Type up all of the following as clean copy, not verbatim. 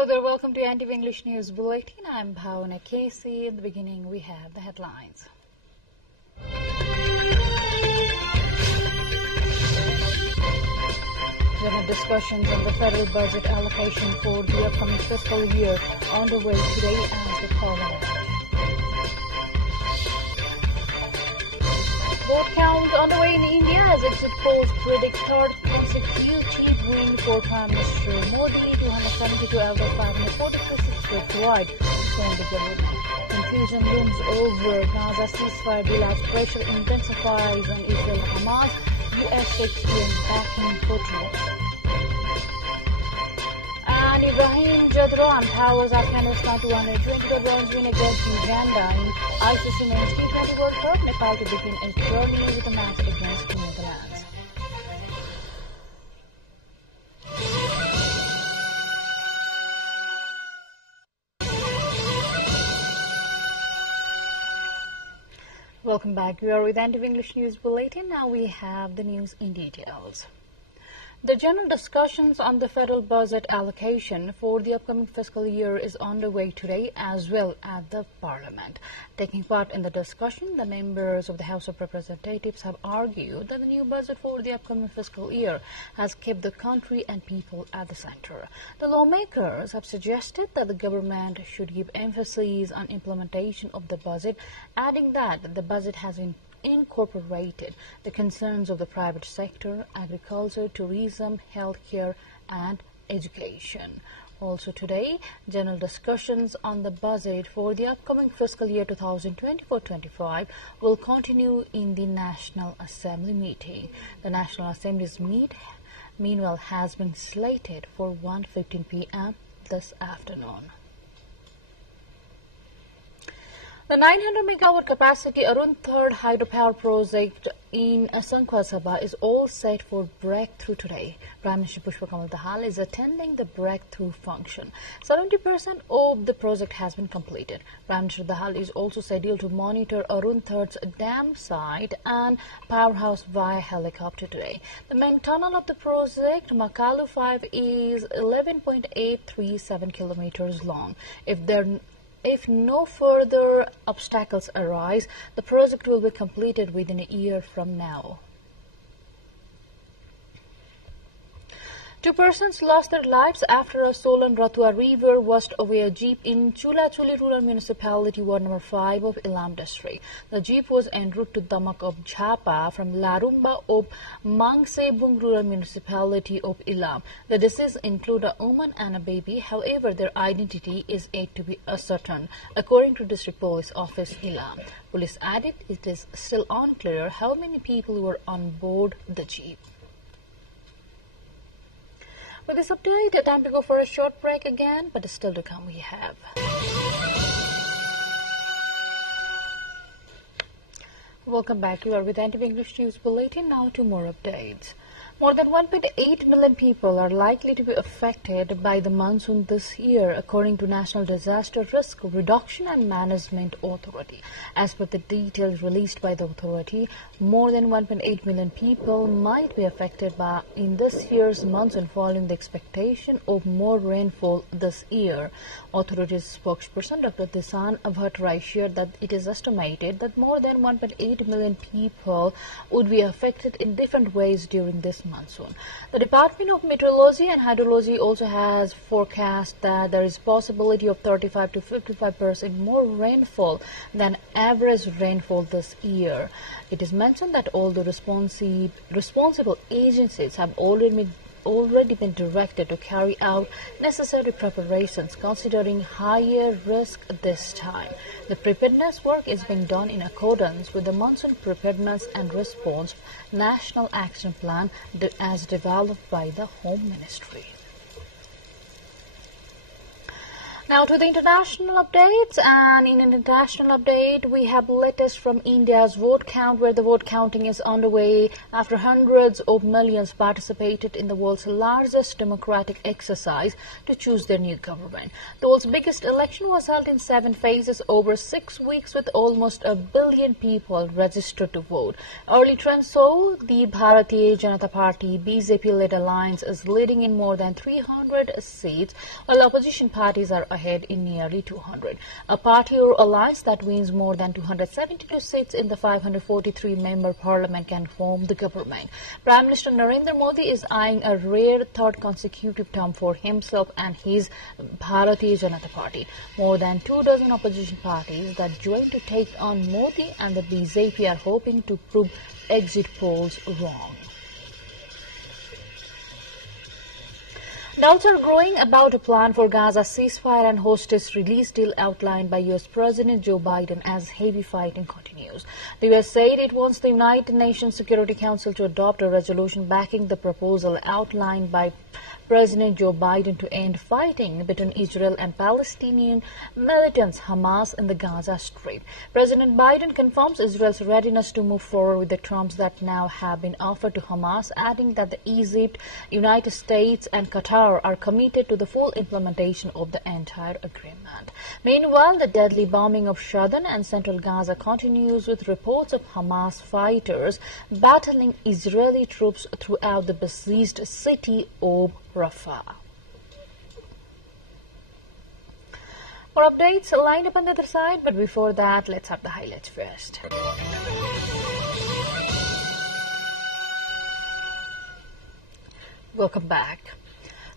Hello there, welcome to NTV English News Bulletin. I'm Bhavana Casey. In the beginning, we have the headlines. There are discussions on the federal budget allocation for the upcoming fiscal year underway today as the Parliament. Vote count underway in India as exit polls predict third consecutive win for Prime Minister Modi. 272 out of 543 seats required to form the government. Confusion looms over Gaza ceasefire deal as pressure intensifies on Israel-Hamas. U.S. takes in backing for troops. And Ibrahim Jadran powers Afghanistan to 120 runs win against Uganda in ICC Men's T20 World Cup. Nepal to begin its journey with a match against Netherlands. Welcome back. We are with NTV English News Bulletin. Now we have the news in details. The general discussions on the federal budget allocation for the upcoming fiscal year is underway today as well at the Parliament. Taking part in the discussion, the members of the House of Representatives have argued that the new budget for the upcoming fiscal year has kept the country and people at the center. The lawmakers have suggested that the government should give emphasis on implementation of the budget, adding that the budget has incorporated the concerns of the private sector, agriculture, tourism, healthcare, and education. Also today, general discussions on the budget for the upcoming fiscal year 2024-25 will continue in the National Assembly meeting. The National Assembly's meanwhile has been slated for 1:15 p.m. this afternoon. The 900 megawatt capacity Arun third hydropower project in Sankwa Sabha is all set for breakthrough today. Prime Minister Pushpa Kamal Dahal is attending the breakthrough function. 70% of the project has been completed. Prime Minister Dahal is also scheduled to monitor Arun third's dam site and powerhouse via helicopter today. The main tunnel of the project, Makalu 5, is 11.837 kilometers long. If no further obstacles arise, the project will be completed within a year from now. 2 persons lost their lives after a Solan Ratua river washed away a jeep in Chulachuli Rural Municipality, Ward Number 5 of Ilam District. The jeep was en route to Damak of Jhapa from Larumba of Mangsebung Rural Municipality of Ilam. The deceased include a woman and a baby. However, their identity is yet to be ascertained, according to District Police Office Ilam. Police added it is still unclear how many people were on board the jeep. With this update, time to go for a short break again, but still to come we have. Welcome back. You are with NTV English News Bulletin. Now to more updates. More than 1.8 million people are likely to be affected by the monsoon this year, according to National Disaster Risk Reduction and Management Authority. As per the details released by the authority, more than 1.8 million people might be affected in this year's monsoon following the expectation of more rainfall this year. Authority's spokesperson Dr. Disan Bhattrai shared that it is estimated that more than 1.8 million people would be affected in different ways during this monsoon. The Department of Meteorology and Hydrology also has forecast that there is possibility of 35 to 55% more rainfall than average rainfall this year. It is mentioned that all the responsible agencies have already been directed to carry out necessary preparations considering higher risk this time. The preparedness work is being done in accordance with the Monsoon Preparedness and Response National Action Plan as developed by the Home Ministry. Now to the international updates, and in an international update we have latest from India's vote count, where the vote counting is underway after hundreds of millions participated in the world's largest democratic exercise to choose their new government. The world's biggest election was held in 7 phases over 6 weeks, with almost 1 billion people registered to vote. Early trends show the Bharatiya Janata Party BJP-led alliance is leading in more than 300 seats, while opposition parties are ahead in nearly 200. A party or alliance that wins more than 272 seats in the 543-member parliament can form the government. Prime Minister Narendra Modi is eyeing a rare third consecutive term for himself and his Bharatiya Janata Party. More than 24 opposition parties that join to take on Modi and the BJP are hoping to prove exit polls wrong. Doubts are growing about a plan for Gaza ceasefire and hostage release deal outlined by U.S. President Joe Biden as heavy fighting continues. The U.S. said it wants the United Nations Security Council to adopt a resolution backing the proposal outlined by President Joe Biden to end fighting between Israel and Palestinian militants Hamas in the Gaza Strip. President Biden confirms Israel's readiness to move forward with the terms that now have been offered to Hamas, adding that the Egypt, United States and Qatar are committed to the full implementation of the entire agreement. Meanwhile, the deadly bombing of southern and central Gaza continues, with reports of Hamas fighters battling Israeli troops throughout the besieged city of Rafah. More updates lined up on the other side, but before that, let's have the highlights first. Welcome back.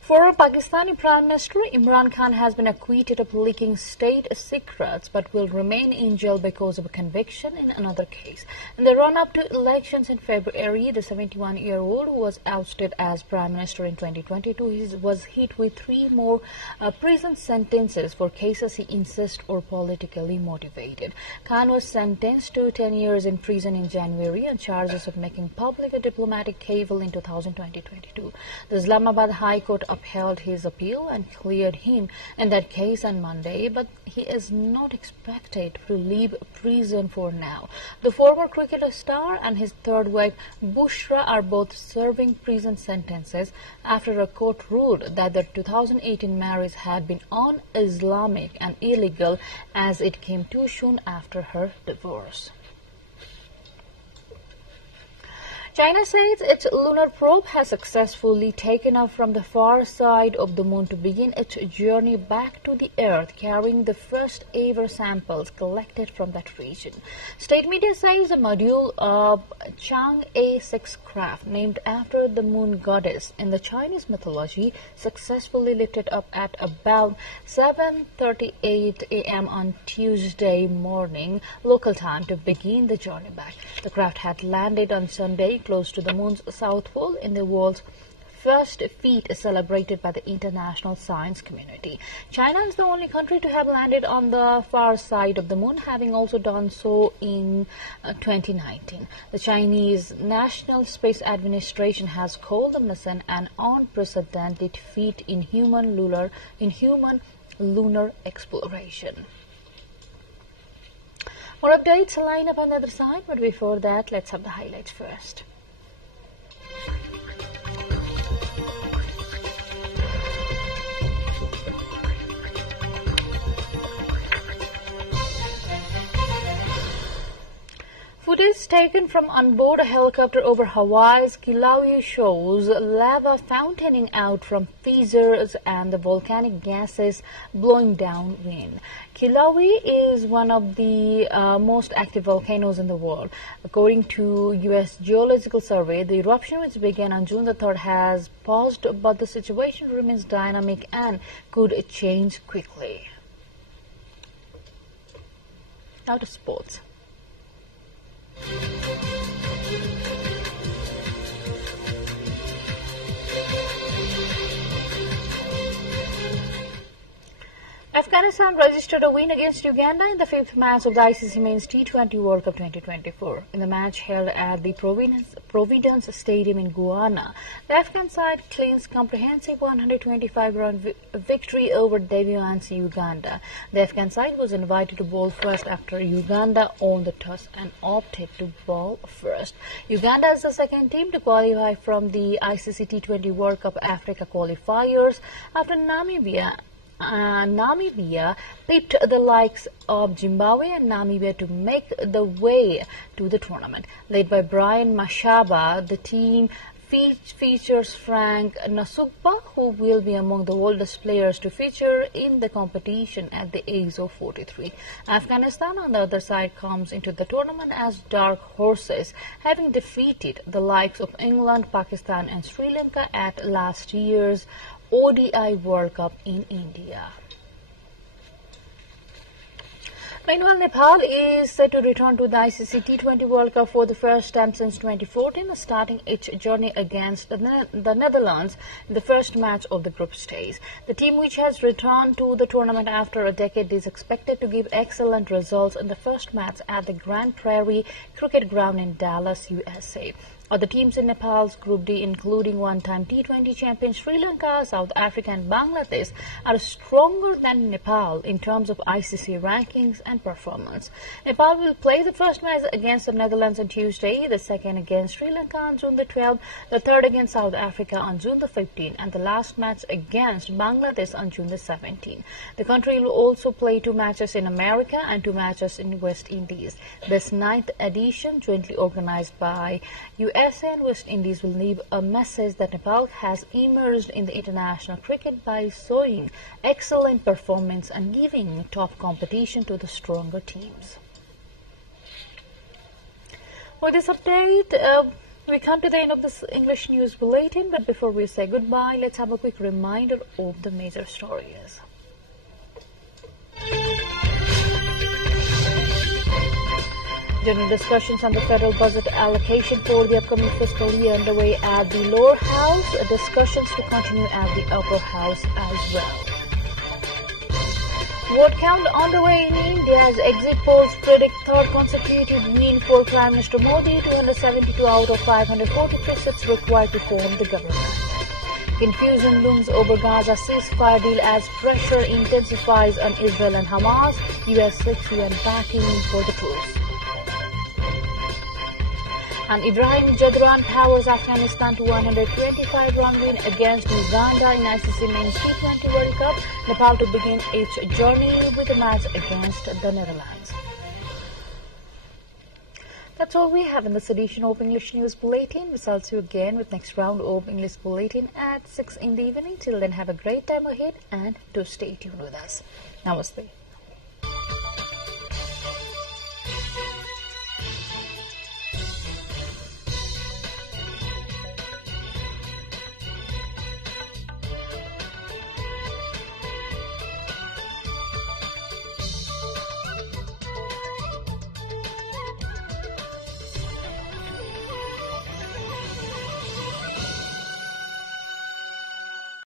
Former Pakistani Prime Minister Imran Khan has been acquitted of leaking state secrets but will remain in jail because of a conviction in another case. In the run-up to elections in February, the 71-year-old who was ousted as Prime Minister in 2022 was hit with 3 more prison sentences for cases he insists are politically motivated. Khan was sentenced to 10 years in prison in January on charges of making public a diplomatic cable in 2022. The Islamabad High Court upheld his appeal and cleared him in that case on Monday, but he is not expected to leave prison for now. The former cricketer star and his third wife Bushra are both serving prison sentences after a court ruled that their 2018 marriage had been un-Islamic and illegal, as it came too soon after her divorce. China says its lunar probe has successfully taken off from the far side of the moon to begin its journey back to the Earth, carrying the first ever samples collected from that region. State media says the module of Chang'e 6 craft, named after the moon goddess in the Chinese mythology, successfully lifted up at about 7:38 a.m. on Tuesday morning local time to begin the journey back. The craft had landed on Sunday close to the moon's south pole in the world's first feat celebrated by the international science community. China is the only country to have landed on the far side of the moon, having also done so in 2019. The Chinese National Space Administration has called the mission an unprecedented feat in human lunar exploration. More updates line up on the other side, but before that, let's have the highlights first. Footage taken from on board a helicopter over Hawaii's Kilauea shows lava fountaining out from fissures and the volcanic gases blowing downwind. Kilauea is one of the most active volcanoes in the world. According to U.S. Geological Survey, the eruption, which began on June the 3rd, has paused, but the situation remains dynamic and could change quickly. Now to sports. Afghanistan registered a win against Uganda in the fifth match of the ICC Men's T20 World Cup 2024. In the match held at the Providence Stadium in Guyana, the Afghan side clinched comprehensive 125-run victory over debutant Uganda. The Afghan side was invited to bowl first after Uganda owned the toss and opted to bowl first. Uganda is the second team to qualify from the ICC T20 World Cup Africa qualifiers after Namibia pipped the likes of Zimbabwe and Namibia to make the way to the tournament. Led by Brian Mashaba, the team features Frank Nasugba, who will be among the oldest players to feature in the competition at the age of 43. Afghanistan, on the other side, comes into the tournament as dark horses, having defeated the likes of England, Pakistan and Sri Lanka at last year's ODI World Cup in India. Meanwhile, Nepal is set to return to the ICC T20 World Cup for the first time since 2014, starting its journey against the Netherlands in the first match of the group stage. The team, which has returned to the tournament after a decade, is expected to give excellent results in the first match at the Grand Prairie Cricket Ground in Dallas, USA. Other teams in Nepal's Group D, including one-time T20 champions Sri Lanka, South Africa and Bangladesh, are stronger than Nepal in terms of ICC rankings and performance. Nepal will play the first match against the Netherlands on Tuesday, the second against Sri Lanka on June the 12th, the third against South Africa on June the 15th, and the last match against Bangladesh on June the 17th. The country will also play 2 matches in America and 2 matches in West Indies. This 9th edition, jointly organized by USA and West Indies, will leave a message that Nepal has emerged in the international cricket by showing excellent performance and giving top competition to the stronger teams. With this update, we come to the end of this English News Bulletin, but before we say goodbye, let's have a quick reminder of the major stories. During discussions on the federal budget allocation for the upcoming fiscal year underway at the lower house, discussions to continue at the upper house as well. Vote count underway in India as exit polls predict third consecutive win for Prime Minister Modi, 272 out of 543 seats required to form the government. Confusion looms over Gaza ceasefire deal as pressure intensifies on Israel and Hamas. US 6 UN backing for the truce. And Ibrahim Jadran powers Afghanistan to 125-run win against Uganda in ICC Men's T20 World Cup. Nepal to begin its journey with a match against the Netherlands. That's all we have in this edition of English News Bulletin. We'll see you again with next round of English Bulletin at 6 in the evening. Till then, have a great time ahead and do stay tuned with us. Namaste.